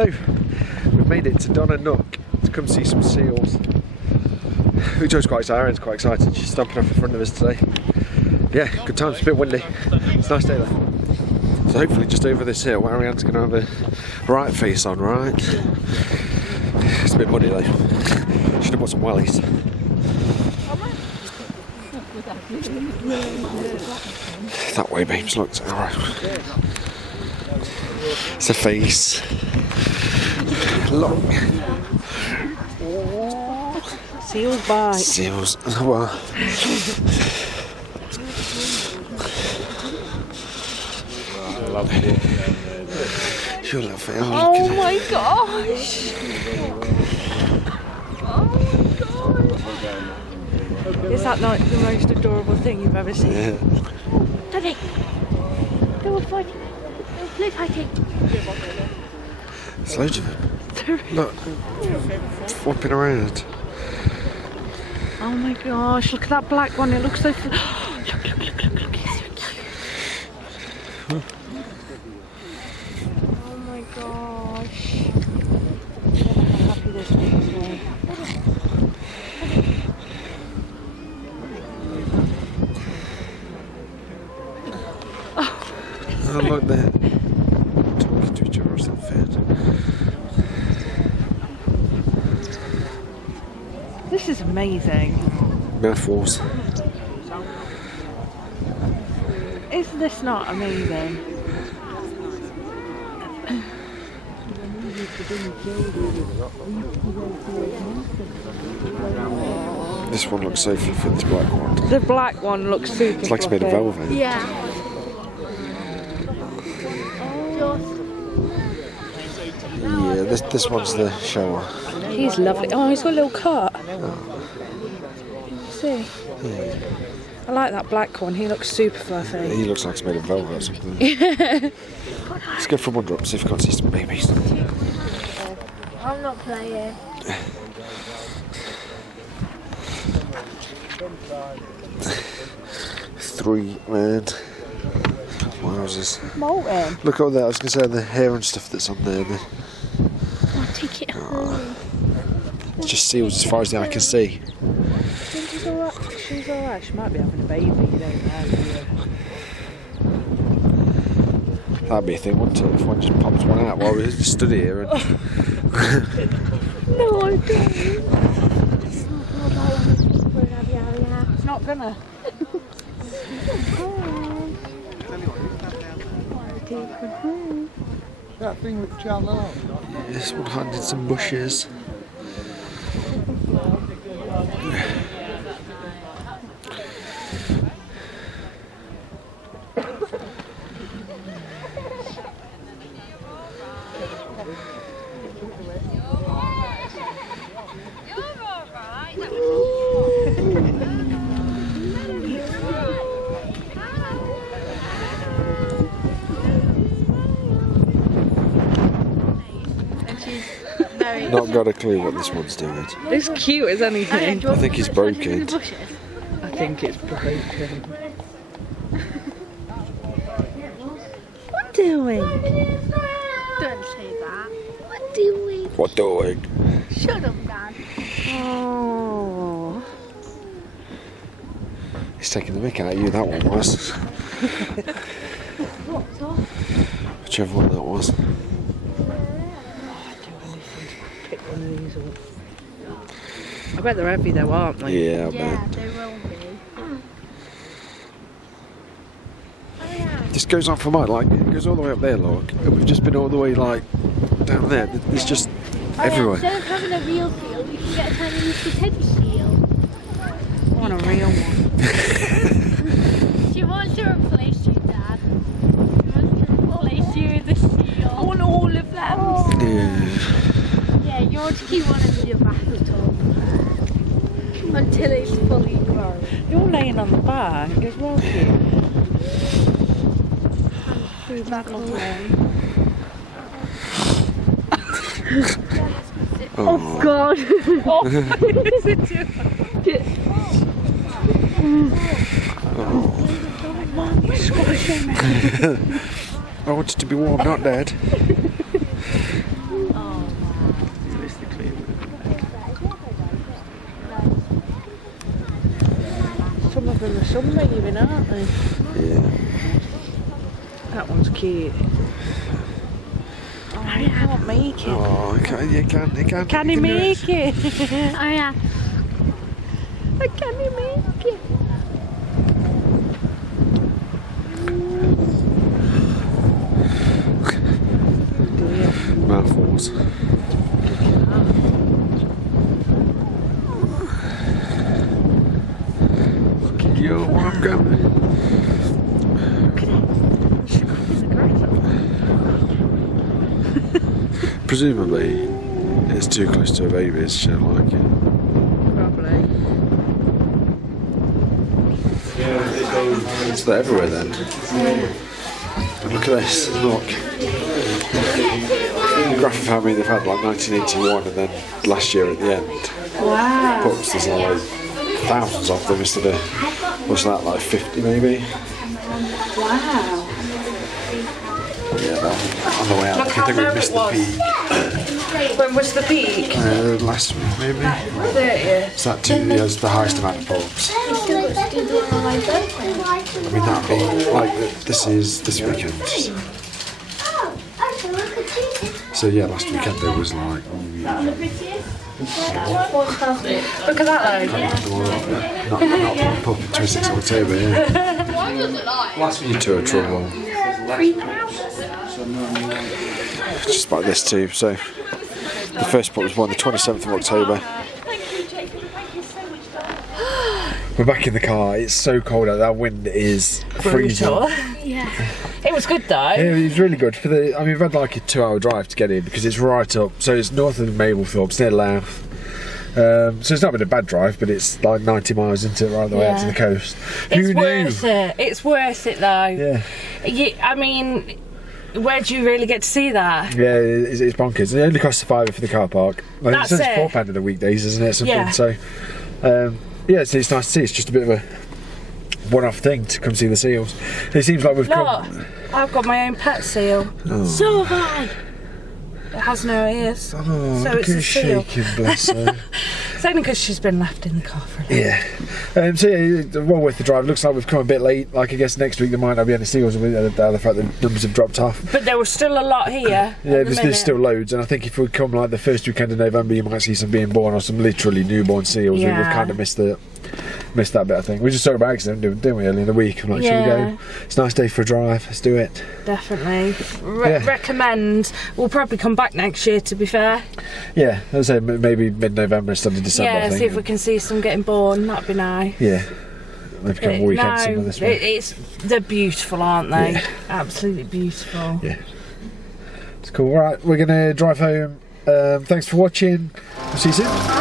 Hello, we've made it to Donna Nook to come see some seals. Joe's quite excited, Erin's quite excited, she's stomping off in front of us today. Yeah, good times, it's a bit windy, it's a nice day though. So hopefully just over this hill, Ariane's going to have a right face on, right? It's a bit muddy though, should have bought some wellies. That way babes, look, alright. It's a face. Look. Seals bite. Seals. Well. You'll love it. Oh my gosh. Oh my god. Is that like the most adorable thing you've ever seen? Yeah. Daddy, they were fighting. They were play fighting. There's loads of them. Look. Flopping around. Oh my gosh, look at that black one, it looks so look, look, he's so cute. Oh my gosh. I don't know how happy this makes me. Oh look, they're talking to each other or something. This is amazing. Metaphors. Is this not amazing? This one looks so fluffy, this black one. The black one looks super It's like it's made of velvet. Yeah. Yeah, this one's the shower. He's lovely. Oh, he's got a little cut. See? I like that black one. He looks super fluffy. He looks like it's made of velvet or something. Let's go for one drop, see if we can't see some babies. I'm not playing. Three red. Wowzers. Molten. Look over there, I was going to say the hair and stuff that's on there. I'll take it home. It's just seals as far as the eye can see. She's alright. She's alright. She might be having a baby. You don't know. That'd be a thing, wouldn't it? If one just popped one out while we stood here. And No, I don't. It's not gonna. That thing with Charlotte. this one hiding in some bushes. Not got a clue what this one's doing. It's cute as anything. I think he's broken. I think it's broken. What doing? Don't say that. What doing? What doing? Shut up, Dad. Oh. He's taking the mick out of you, that one was. What's off? Whichever one that was. I bet they're heavy though, aren't they? Yeah, I Yeah, bet. they will be. This goes on for mine, like, it goes all the way up there, look. And we've just been all the way, like, down there. It's just everywhere. Instead of having a real seal, you can get a tiny potato seal. I want a real one. She wants to replace you, Dad. She wants to replace you with a seal. I want all of them. Yeah. Yeah, you want to keep one in your bathtub until it's fully grown. You're laying on the back as well, cute. Oh God! I want it to be warm, not dead. in the sunbathing, aren't they? Yeah. That one's cute. Oh, I can't make it. Oh, you can. Can he make it? Oh yeah. Can he make it? Mouthfuls. Yo, I'm going. Presumably, it's too close to a baby, she don't like it. Probably. So they're everywhere then. Look at this, look. Graph of how many they've had, like 1981 and then last year at the end. Wow. Pups, there's like thousands of them instead of, what's that, like 50 maybe? Wow. Yeah, on the way out. I think we missed the peak. When was the peak? Last week maybe? 30th. Is that it's the highest amount of pups? I mean that'd be, like, this is this weekend. So yeah, last weekend there was like... Look at that though. Not one pup in 26 October, yeah. You two are trouble. Just like this too, so the first pup was born the 27th of October. We're back in the car, it's so cold out, that wind is freezing. Yeah. It was good though. Yeah, it was really good. I mean, we've had like a 2-hour drive to get in because it's right up, so it's north of Mablethorpe, it's near Louth. So it's not been a bad drive, but it's like 90 miles into it right the way out to the coast. Who knew? Worth it. It's worth it though. Yeah. I mean, where do you really get to see that? Yeah, it's bonkers. It only costs £5 for the car park. I think it's £4 in the weekdays, isn't it? Something. Yeah. So, yeah, it's nice to see. It's just a bit of a one-off thing to come see the seals. It seems like we've come. I've got my own pet seal. Oh. So have I. It has no ears. Oh, so look it's a at seal. shaking, bless her. It's only because she's been left in the car for a little. Yeah. So yeah, well worth the drive. Looks like we've come a bit late. Like I guess next week there might not be any seals with the fact that numbers have dropped off. But there was still a lot here. Yeah, there's still loads, and I think if we come like the first weekend of November, you might see some being born or some literally newborn seals. Yeah. We've kind of missed that bit, I think. We just saw it by accident, didn't we, early in the week? I'm like, should we go? It's a nice day for a drive, let's do it. Definitely. Recommend. We'll probably come back next year, to be fair. Yeah, as I say, maybe mid-November instead of December, I think. See if we can see some getting born, that'd be nice. Yeah. Maybe come weekend some of this one. They're beautiful, aren't they? Yeah. Absolutely beautiful. Yeah. It's cool. Right, we're going to drive home. Thanks for watching. I'll see you soon.